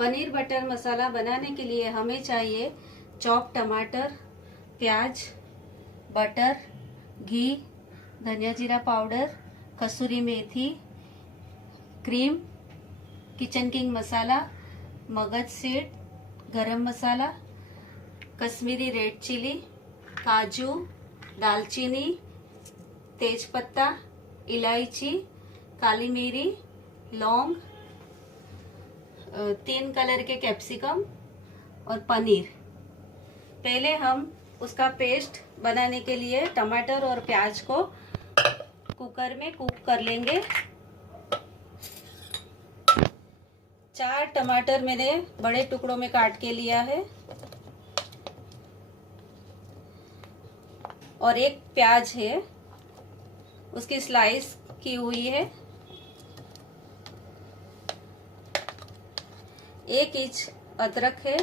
Paneer butter मसाला बनाने के लिए हमें चाहिए चॉप टमाटर, प्याज, बटर, घी, धनिया जीरा पाउडर, कसूरी मेथी, क्रीम, किचन किंग मसाला, मगज सीड, गरम मसाला, कश्मीरी रेड चिली, काजू, दालचीनी, तेजपत्ता, इलायची, काली मिरी, लौंग, 3 कलर के कैप्सिकम और पनीर। पहले हम उसका पेस्ट बनाने के लिए टमाटर और प्याज को कुकर में कुक कर लेंगे। 4 टमाटर मैंने बड़े टुकड़ों में काट के लिया है और 1 प्याज है, उसकी स्लाइस की हुई है। 1 इंच अदरक है।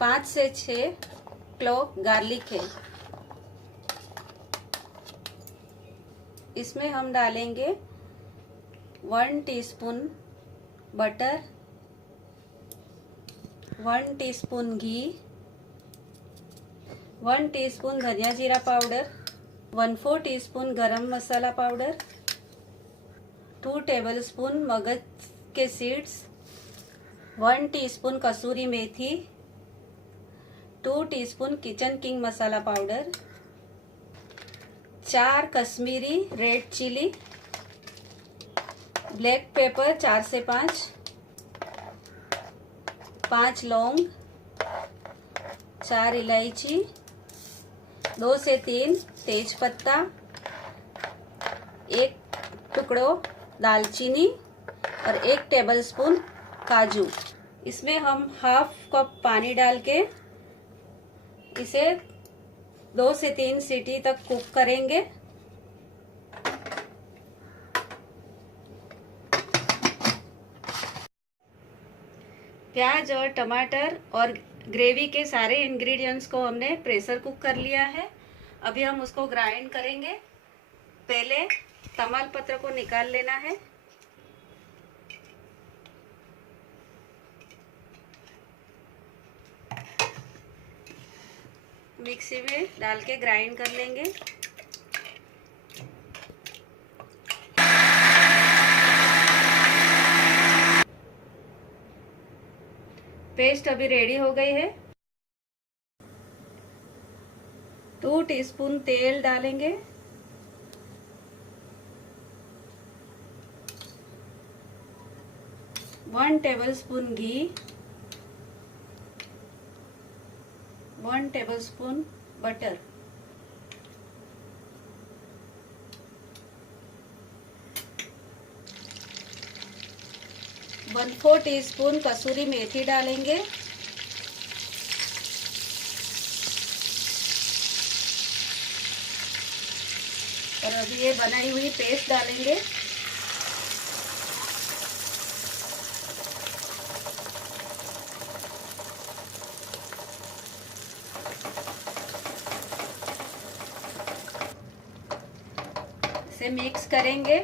5 से 6 क्लोव गार्लिक है। इसमें हम डालेंगे 1 टीस्पून बटर, 1 टीस्पून घी, 1 टीस्पून धनिया जीरा पाउडर, 1/4 टीस्पून गरम मसाला पाउडर, 2 टेबलस्पून मगज के सीड्स, 1 टीस्पून कसूरी मेथी, 2 teaspoon Kitchen King masala powder, 4 Kashmiri red chili, black pepper 4 से 5 लौंग, 4 इलायची, 2 से 3 तेजपत्ता, 1 टुकड़ो दालचीनी और 1 टेबलस्पून काजू। इसमें हम 1/2 कप पानी डाल के इसे 2 से 3 सीटी तक कुक करेंगे। प्याज और टमाटर और ग्रेवी के सारे इंग्रेडिएंट्स को हमने प्रेशर कुक कर लिया है। अभी हम उसको ग्राइंड करेंगे। पहले तमाल पत्र को निकाल लेना है। मिक्सी में डाल के ग्राइंड कर लेंगे। पेस्ट अभी रेडी हो गई है। 2 टीस्पून तेल डालेंगे। वन टेबलस्पून घी, 1 टेबलस्पून बटर, 1/4 टीस्पून कसूरी मेथी डालेंगे। और अभी ये बनाई हुई पेस्ट डालेंगे। इसे मिक्स करेंगे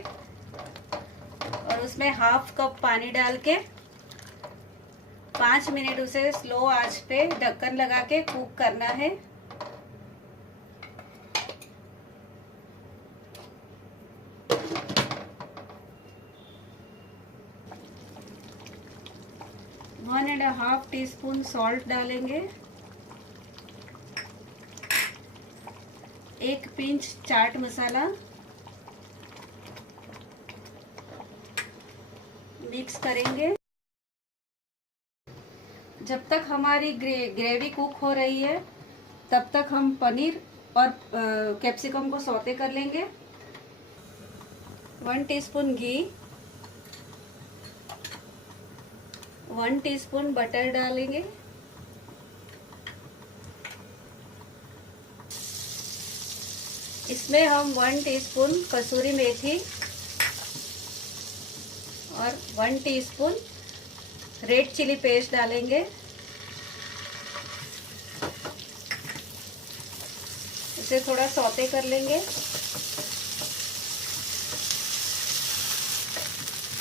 और उसमें 1/2 कप पानी डाल के 5 मिनट उसे स्लो आंच पे ढक्कन लगा के कुक करना है। One and half teaspoon salt डालेंगे। 1 पिंच चाट मसाला। मिक्स करेंगे। जब तक हमारी ग्रेवी कुक हो रही है तब तक हम पनीर और कैप्सिकम को सौते कर लेंगे। 1 टीस्पून घी, 1 टीस्पून बटर डालेंगे। इसमें हम 1 टीस्पून कसूरी मेथी और 1 टीस्पून रेड चिली पेस्ट डालेंगे। इसे थोड़ा सौते कर लेंगे।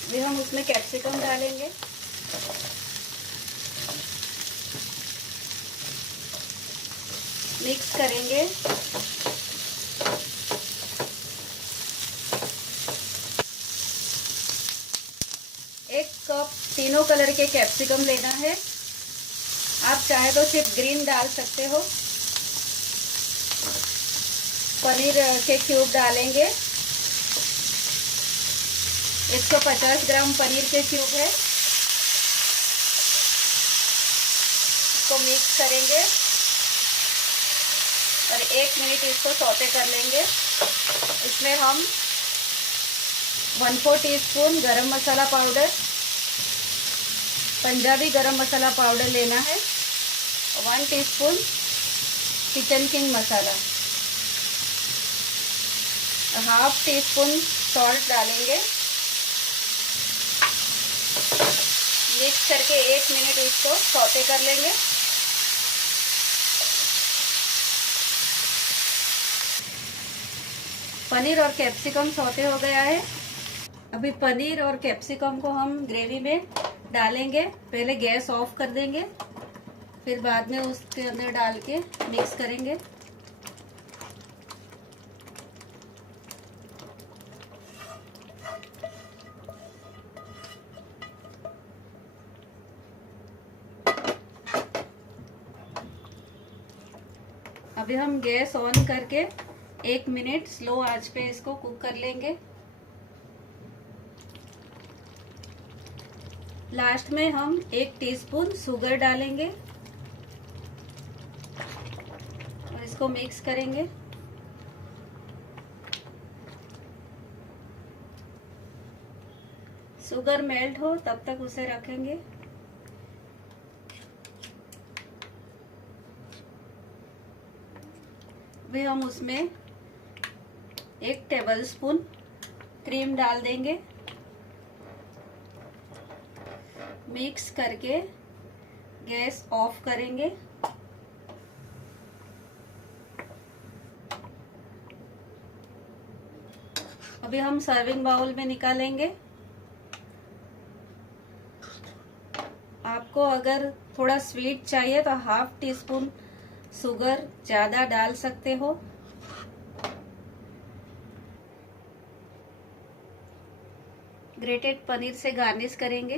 अभी हम उसमें कैप्सिकम डालेंगे। मिक्स करेंगे। एक कप तीनों कलर के कैप्सिकम लेना है। आप चाहे तो सिर्फ ग्रीन डाल सकते हो। पनीर के क्यूब डालेंगे। 150 ग्राम पनीर के क्यूब है। इसको मिक्स करेंगे और 1 मिनट इसको सौते कर लेंगे। इसमें हम 1/4 टीस्पून गरम मसाला पाउडर, पंजाबी गरम मसाला पाउडर लेना है, 1 टीस्पून किचन किंग मसाला, 1/2 टीस्पून सॉल्ट डालेंगे। मिक्स करके 1 मिनट इसको सौते कर लेंगे। पनीर और कैप्सिकम सौते हो गया है। अभी पनीर और कैप्सिकम को हम ग्रेवी में डालेंगे। पहले गैस ऑफ कर देंगे, फिर बाद में उसके अंदर डाल के मिक्स करेंगे। अभी हम गैस ऑन करके 1 मिनट स्लो आंच पे इसको कुक कर लेंगे। लास्ट में हम 1 टीस्पून शुगर डालेंगे और इसको मिक्स करेंगे। शुगर मेल्ट हो तब तक उसे रखेंगे। अभी हम उसमें 1 टेबलस्पून क्रीम डाल देंगे। मिक्स करके गैस ऑफ करेंगे। अभी हम सर्विंग बाउल में निकालेंगे। आपको अगर थोड़ा स्वीट चाहिए तो 1/2 टीस्पून शुगर ज्यादा डाल सकते हो। ग्रेटेड पनीर से गार्निश करेंगे।